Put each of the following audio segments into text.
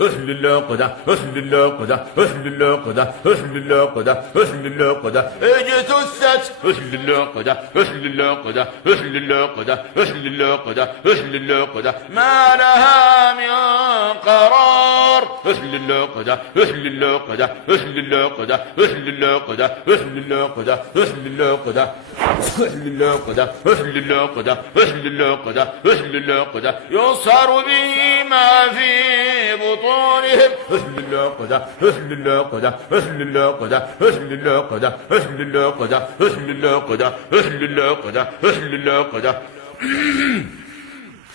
أهل العقدة أهل العقدة أهل العقدة أهل العقدة أهل العقدة اجتثت أهل العقدة أهل العقدة أهل العقدة أهل العقدة أهل العقدة ما لها من قرار أهل العقدة أهل العقدة أهل العقدة أهل العقدة أهل العقدة أهل العقدة أهل العقدة أهل العقدة أهل العقدة أهل العقدة يصهر به ما في بطونهم أهل العقدة أهل العقدة أهل العقدة أهل العقدة أهل العقدة أهل العقدة أهل العقدة أهل العقدة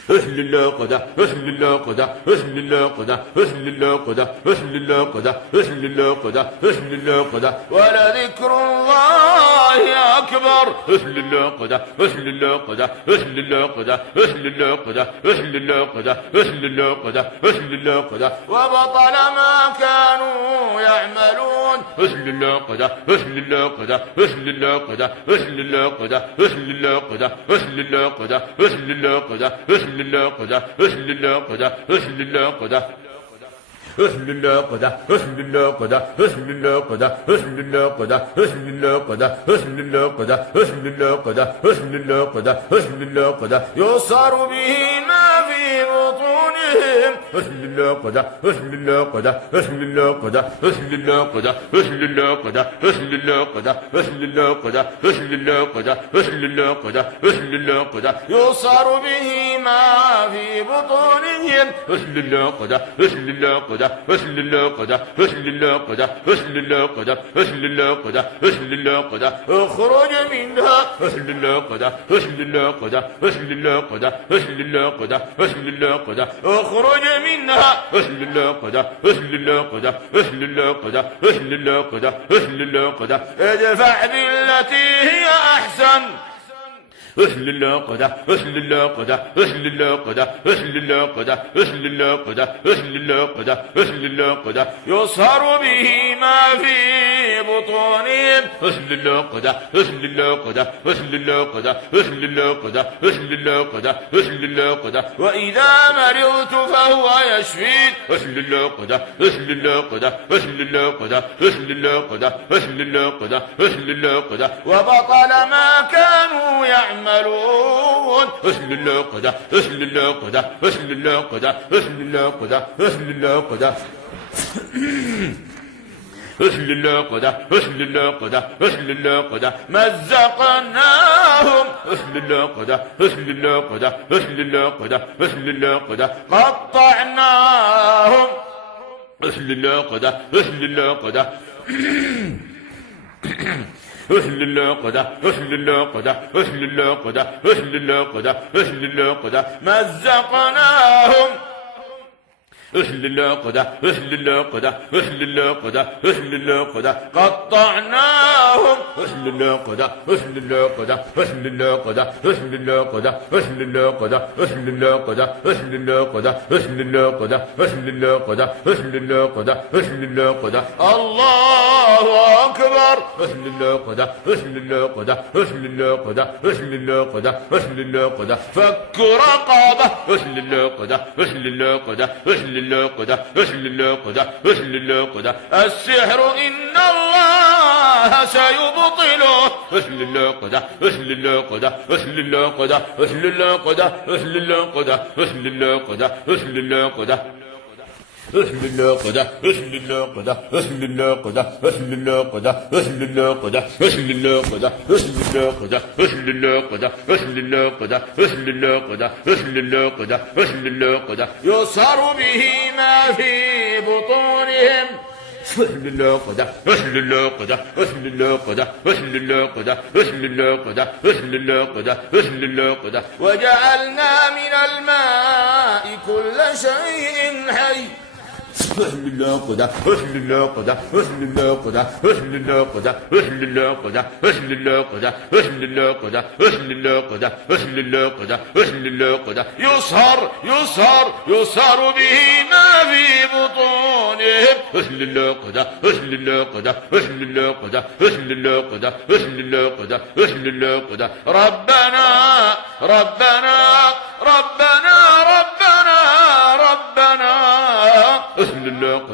أهل العقدة أهل العقدة أهل العقدة أهل العقدة أهل العقدة أهل العقدة أهل العقدة ولذكر الله أكبر أهل العقدة أهل العقدة أهل العقدة أهل العقدة أهل العقدة أهل العقدة أهل العقدة وبطل ما كانوا يعملون أهل العقدة أهل العقدة أهل العقدة أهل العقدة أهل العقدة أهل العقدة أهل العقدة أهل العقدة أهل العقدة أهل العقدة أهل العقدة أهل العقدة أهل العقدة أهل العقدة أهل العقدة أهل العقدة أهل العقدة أهل العقدة أهل العقدة يصهر به ما في بطونهم أهل العقدة أهل العقدة أهل العقدة أهل العقدة أهل العقدة أهل العقدة أهل العقدة أهل العقدة أهل العقدة أهل العقدة يصهر به ما في بطونهم أهل العقدة أهل العقدة أهل العقدة أهل العقدة أهل العقدة أهل العقدة أهل العقدة اخرج منها أهل العقدة أهل العقدة أهل العقدة أهل العقدة أهل العقدة اخرج منها أهل العقدة أهل العقدة أهل العقدة أهل العقدة أهل العقدة ادفع بالتي هي أحسن أهل العقدة أهل العقدة أهل العقدة أهل العقدة أهل العقدة أهل العقدة أهل العقدة يصهر به ما في بطونهم أهل العقدة أهل العقدة أهل العقدة أهل العقدة أهل العقدة أهل العقدة وإذا مرضت فهو يشفين أهل العقدة أهل العقدة أهل العقدة أهل العقدة أهل العقدة أهل العقدة وبطل ما كانوا يعملون أهل العقدة أهل العقدة أهل العقدة أهل العقدة أهل العقدة أهل العقدة أهل العقدة أهل العقدة مزقناهم أهل العقدة أهل العقدة أهل العقدة أهل العقدة قطعناهم أهل العقدة أهل العقدة أهل العقدة أهل العقدة أهل العقدة أهل العقدة أهل العقدة مزقناهم أهل العقدة أهل العقدة أهل العقدة أهل العقدة قطعناهم أهل العقدة أهل العقدة أهل العقدة أهل العقدة أهل العقدة أهل العقدة أهل العقدة أهل العقدة أهل العقدة أهل العقدة أهل العقدة الله أكبر أهل العقدة أهل العقدة أهل العقدة أهل العقدة أهل العقدة فك رقبة أهل العقدة أهل العقدة أهل العقدة أهل العقدة أهل العقدة السحر إن الله سيبطله أهل العقدة أهل العقدة أهل العقدة أهل العقدة أهل العقدة أهل العقدة أهل العقدة أهل العقدة أهل العقدة أهل العقدة أهل العقدة أهل العقدة أهل العقدة أهل العقدة أهل العقدة أهل العقدة أهل العقدة أهل العقدة أهل العقدة يصهر به ما في بطونهم أهل العقدة أهل العقدة أهل العقدة أهل العقدة أهل العقدة أهل العقدة أهل العقدة وجعلنا من الماء كل شيء حي أهل العقدة أهل العقدة أهل العقدة أهل العقدة أهل العقدة أهل العقدة أهل العقدة أهل العقدة أهل العقدة أهل العقدة يصهر يصهر يصهر به ما في بطونهم أهل العقدة أهل العقدة أهل العقدة أهل العقدة أهل العقدة أهل العقدة ربنا ربنا ربنا ربنا ربنا أهل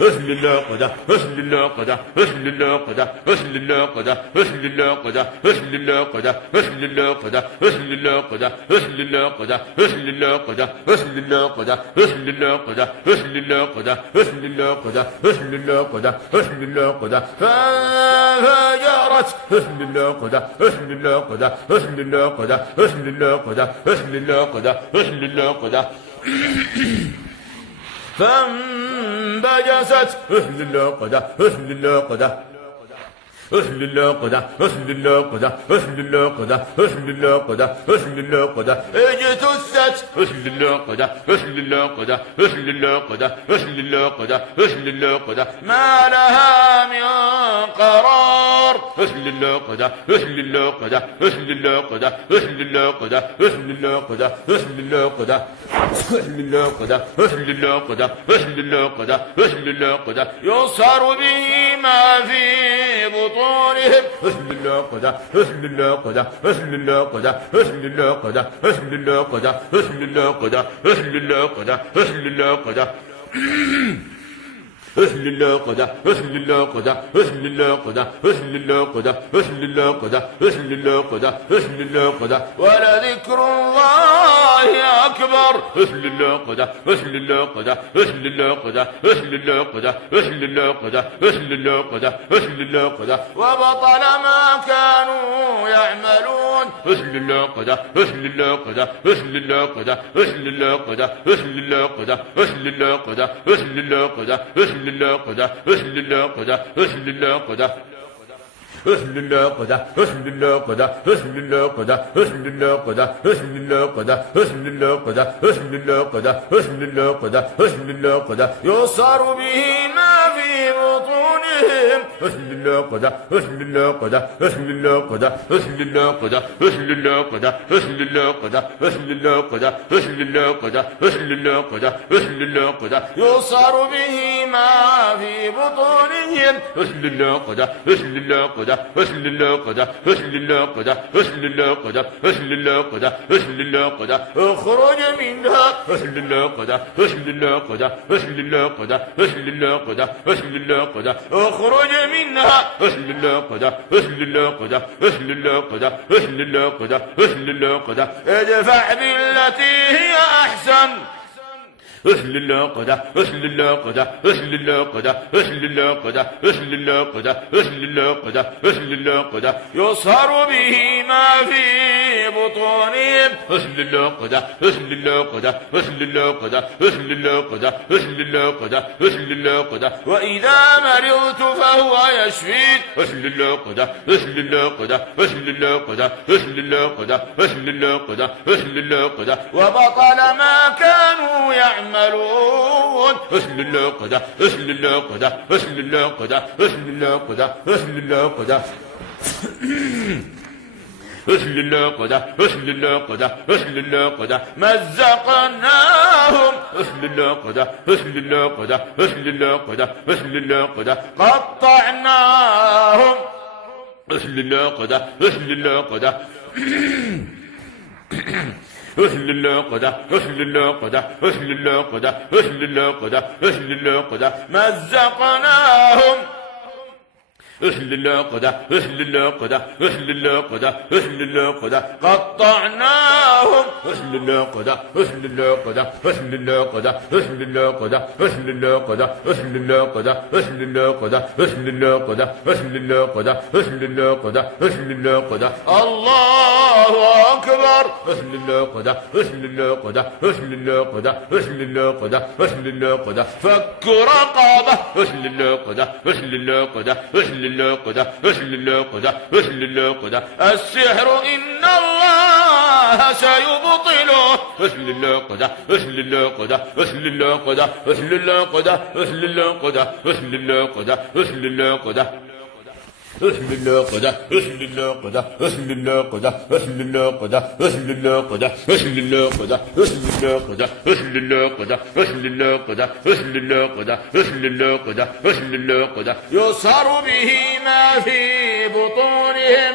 أهل العقدة أهل العقدة أهل العقدة أهل العقدة أهل العقدة أهل العقدة أهل العقدة أهل العقدة أهل العقدة أهل العقدة أهل العقدة أهل العقدة أهل العقدة أهل العقدة أهل العقدة أهل العقدة فجرت أهل العقدة أهل العقدة أهل العقدة أهل العقدة أهل العقدة أهل العقدة فانبجست أهل العقدة أهل العقدة أهل العقدة أهل العقدة أهل العقدة أهل العقدة أهل العقدة اجتثت أهل العقدة أهل العقدة أهل العقدة أهل العقدة أهل العقدة ما لها من قرار أهل العقدة أهل العقدة أهل العقدة أهل العقدة أهل العقدة أهل العقدة أهل العقدة أهل العقدة أهل العقدة أهل العقدة يصهر به ما في بطونهم أهل العقدة أهل العقدة أهل العقدة أهل العقدة أهل العقدة أهل العقدة أهل العقدة أهل العقدة أهل العقدة أهل العقدة أهل العقدة أهل العقدة أهل العقدة أهل العقدة أهل العقدة ولذكر الله أكبر أهل العقدة أهل العقدة أهل العقدة أهل العقدة أهل العقدة أهل العقدة أهل العقدة وبطل ما كانوا يعملون أهل العقدة أهل العقدة أهل العقدة أهل العقدة أهل العقدة أهل العقدة أهل العقدة أهل العقدة أهل العقدة أهل العقدة أهل العقدة أهل العقدة أهل العقدة أهل العقدة أهل العقدة أهل العقدة أهل العقدة أهل العقدة أهل العقدة يصهر به ما في بطونهم أهل العقدة أهل العقدة أهل العقدة أهل العقدة أهل العقدة أهل العقدة أهل العقدة أهل العقدة أهل العقدة أهل العقدة يصهر به ما في بطونهم أهل العقدة أهل العقدة أهل العقدة أهل العقدة أهل العقدة أهل العقدة أهل العقدة اخرج منها أهل العقدة أهل العقدة أهل العقدة أهل العقدة أهل العقدة اخرج منها أهل العقدة أهل العقدة أهل العقدة أهل العقدة أهل العقدة ادفع بالتي هي أحسن أهل العقدة أهل العقدة أهل العقدة أهل العقدة أهل العقدة أهل العقدة أهل العقدة يصهر به ما في بطونهم أهل العقدة أهل العقدة أهل العقدة أهل العقدة أهل العقدة أهل العقدة وإذا مرضت فهو يشفين أهل العقدة أهل العقدة أهل العقدة أهل العقدة أهل العقدة أهل العقدة وبطل ما كانوا يعملون أهل العقدة أهل العقدة أهل العقدة أهل العقدة أهل العقدة أهل العقدة أهل العقدة أهل العقدة مزقناهم أهل العقدة أهل العقدة أهل العقدة أهل العقدة قطعناهم أهل العقدة أهل العقدة أهل العقدة أهل العقدة أهل العقدة أهل العقدة أهل العقدة مزقناهم أهل العقدة أهل العقدة أهل العقدة أهل العقدة قطعناهم أهل العقدة أهل العقدة أهل العقدة أهل العقدة أهل العقدة أهل العقدة أهل العقدة أهل العقدة أهل العقدة أهل العقدة أهل العقدة الله أكبر أهل العقدة أهل العقدة أهل العقدة أهل العقدة أهل العقدة فك رقبة أهل العقدة أهل العقدة أهل العقدة أهل العقدة أهل العقدة السحر إن الله سيبطله أهل العقدة أهل العقدة أهل العقدة أهل العقدة أهل العقدة أهل العقدة أهل العقدة أهل العقدة أهل العقدة أهل العقدة أهل العقدة أهل العقدة أهل العقدة أهل العقدة أهل العقدة أهل العقدة أهل العقدة أهل العقدة أهل العقدة يصهر به ما في بطونهم